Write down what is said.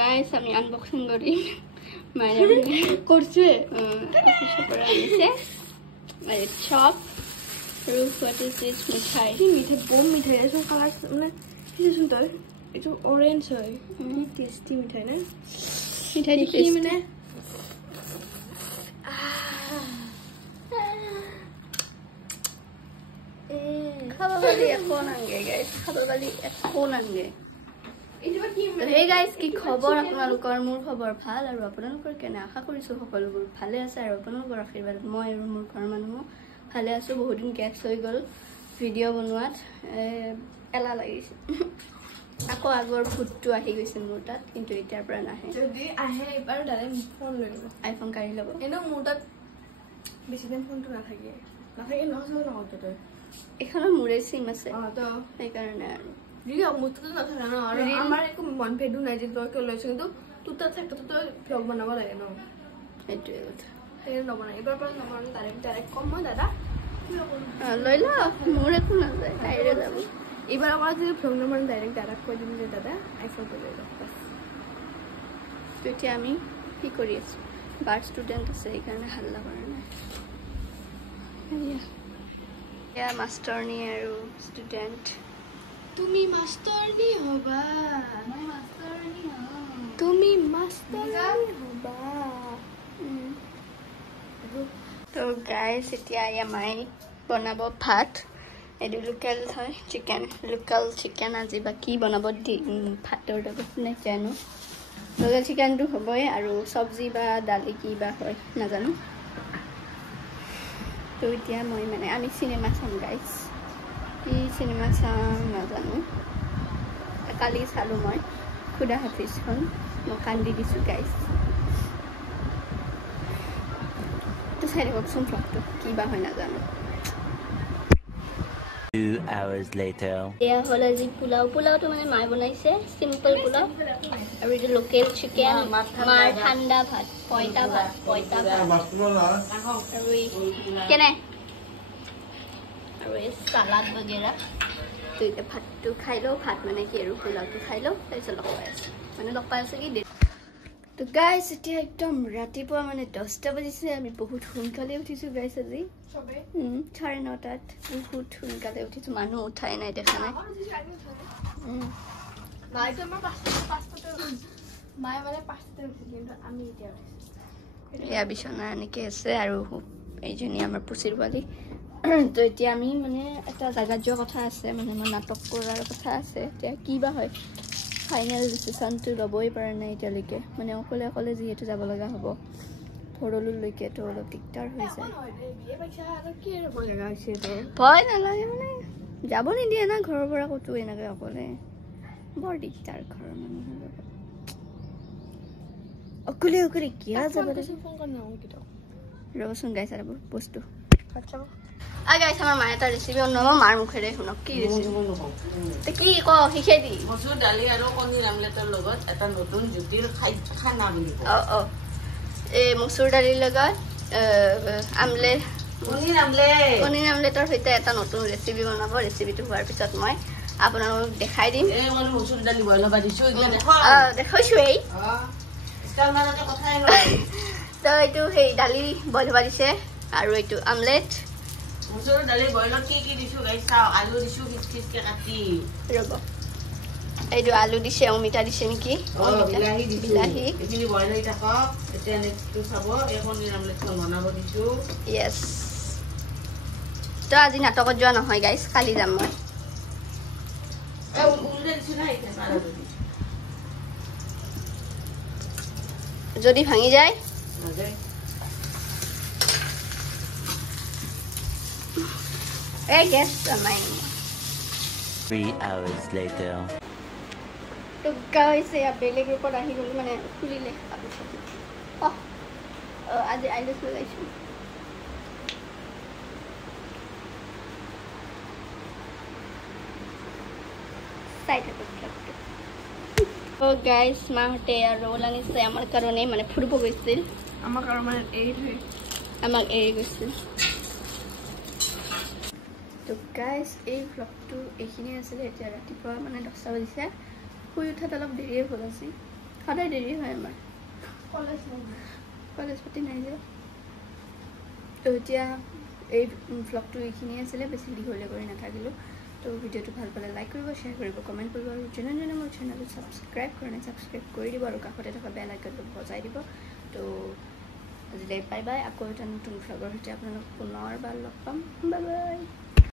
guys আমি unboxing কৰিম মায়ে কৰিছে অফিসৰ পৰা আনিছে আৰু চপ আৰু what is this মিঠাই মিঠাই বম মিঠাই আছে কালাৰ মানে কি সুন্দৰ এইটো অৰেঞ্জ হয় কি টেস্টি মিঠাই না মিঠাই কি মানে খাবা বলি এখন আনগে গাইস খাবা বলি এখন আনগে হে গাইস কি খবৰ আপোনালোকৰ মোৰ খবৰ ভাল আৰু আপোনালোকৰ কেনে আশা কৰিছো সকলোবোৰ ভালে আছে আৰু আপোনালোকৰ আশীৰ্বাদ মই আৰু মোৰ ঘৰৰ মানুহ ভালে আছো বহুত দিন গেপছ হৈ গল ভিডিও বনোৱাত এলা লাগিছে আকৌ আগৰ ফুটটো আহি গৈছে মোৰ তাত কিন্তু এতিয়াৰ পৰা নাহে যদি আহে এবাৰ ডাইৰেক্ট ফোন লৈ ল'ব আইফোন কাঢ়ি ল'ব এনে মোৰ তাত বেছি দিন ফোনটো নাথাকে নহয় তই এখনৰ মোৰে সিম আছে তো সেইকাৰণে আৰু ৰিয়া মোৰতো নাথাকে ন আৰু আমাৰ একো মন ভেদু নাই যে তই কিয় লৈছ কিন্তু তোৰ তাত থাকে তই ভ্লগ বনাব লাগে ন সেইটোৱে কথা সেই নবনাই এবাৰ পৰা নবনাই ডাইৰেক্ট কম মই দাদা লৈ ল মোৰ একো নাযায় তাইৰে যাব এবাৰ পৰা যদি ভ্লগ নবনাই ডাইৰেক্ট কৈ দিম যে দাদা আইফোনটো লৈ লওক বাছ তো এতিয়া আমি কি কৰি আছো বাৰ ষ্টুডেণ্ট আছে সেইকাৰণে হাল্লা কৰা নাই এয়া মাষ্টৰনী আৰু ষ্টুডেণ্ট তুমি মাষ্টৰনী হবা মই মাষ্টৰনী হম তুমি মাষ্টৰনী হবা তো গাইস এতিয়া মাই বনাব ভাত এটো লোকেল হয় চিকেন লোকেল চিকেন আজি বা কি বনাব ভাতৰ লগত নাজানো লোকেল চিকেনটো হ'বই আৰু চব্জি বা দালি কি বা হয় নাজানো তো এতিয়া মই মানে আমি চিনেমা চাম গাইস কি চিনেমা চাম নাজানো কালি চালো মই খুদা হাফিজখন মই কান্দি দিছো গাইস তো চাই দিবচোন ফ্লগটো কি বা হয় নাজানো 2 hours later এয়া হ'ল আজি পোলাওটো মানে মায়ে বনাইছে সিম্পল পোলাও আৰু এই লোকেল চিকেন মাৰ ঠাণ্ডা ভাত পইতা ভাত আৰু কেনে আৰু এই সালাড বগেৰা তো এতিয়া ভাতটো খাই লওঁ ভাত মানে কি আৰু পোলাওটো খাই লওঁ তাৰপিছত লগ পাই আছে কি তো গাইস এতিয়া একদম ৰাতিপুৱা মানে 10টা বাজিছে আমি বহুত সোনকালে উঠিছো গাইস আজি 9:30 বহুত সোনকালে উঠিছো মানুহ উঠাই নাই দেখা নাই মাইতো আমাৰ মায়ে মানে 5টাতে উঠে কিন্তু আমি এতিয়া এয়া বিছনা এনেকে আছে আৰু এইজনী আমাৰ পুচিৰ পোৱালি তো এতিয়া আমি মানে এটা জাগাত যোৱা কথা আছে মানে মই নাটক কৰাৰ কথা আছে এতিয়া কি বা হয় ফাইনেল ডিসিশনটো ল'বই পৰা নাই এতিয়ালৈকে মানে অকলে যিহেতু যাব লগা হ'ব ভৰলুলৈকে তো অলপ দিগদাৰ হৈ যায় ভয় নালাগে মানে যাব নিদিয়ে না ঘৰৰ পৰা ক'তো এনেকৈ অকলে বৰ দিগদাৰ ঘৰৰ মানুহৰ লগত অকলে কিয় যাব ৰ'বচোন গাইছ আৰু বস্তু গাইছ আমাৰ মায়ে এটা ৰেচিপি অন্যম মাৰ মুখেৰে শুনক কি ৰেচিপি কি ক শিকাই দি মচুৰ দালি আৰু কণীৰ আমলেটৰ লগত এটা নতুন জুতিৰ খানা বুলি এই মচুৰ দালিৰ লগত আমলেট কণীৰ আমলেটৰ সৈতে এটা নতুন ৰেচিপি বনাব ৰেচিপিটো হোৱাৰ পিছত মই আপোনালোকক দেখাই দিম মচুৰ দালি বইল হ'ব দিছো দেখাইছোৱেই তো এইটো সেই দালি বইল হ'ব দিছে আৰু এইটো আমলেট মচুৰ দালি বইলত কি দিছো গাইছ চাও আলু দিছো খিচখিচকে কাটি ৰ'ব এইটো আলু দিছে অমিতা দিছে নেকি বিলাহী এইখিনি বইল হৈ থাকক এতিয়া নেক্সটটো চাব এই কণীৰ আমলেটখন বনাব দিছো ইয়েছ তো আজি নাটকত যোৱা নহয় গাইছ কালি যাম মই যদি ভাঙি যায় এই গেছ নাই 3 hours later তো গাইছ এয়া বেলেগ ৰূপত আহি গ'ল মানে খুলিলে আজি আইলেছ লগাইছো চাই থাকক গাইছ মাহঁতে ৰোল আনিছে আমাৰ কাৰণে মানে ফুৰিব গৈছিল আমাক আৰু মানে আমাক এৰি গৈছিল তো গাইছ এই ভ্লগটো এইখিনিয়ে আছিলে এতিয়া ৰাতিপুৱা মানে 10টা বাজিছে শুই উঠাত অলপ দেৰিয়ে হ'ল আজি সদায় দেৰি হয় আমাৰ কলেজ কলেজ পাতি নাই যে তো এতিয়া এই ভ্লগটো এইখিনিয়ে আছিলে বেছি দীঘলীয়া কৰি নাথাকিলোঁ তো ভিডিঅ'টো ভাল পালে লাইক কৰিব শ্বেয়াৰ কৰিব কমেণ্ট কৰিব আৰু যোনে মোৰ চেনেলটো ছাবস্ক্ৰাইব কৰা নাই ছাবস্ক্ৰাইব কৰি দিব আৰু কাষতে থকা বেল আইকনটো বজাই দিব তো আজিলৈ বাই বাই আকৌ এটা নতুন ভ্লগৰ সৈতে আপোনালোক পুনৰবাৰ লগ পাম বাই বাই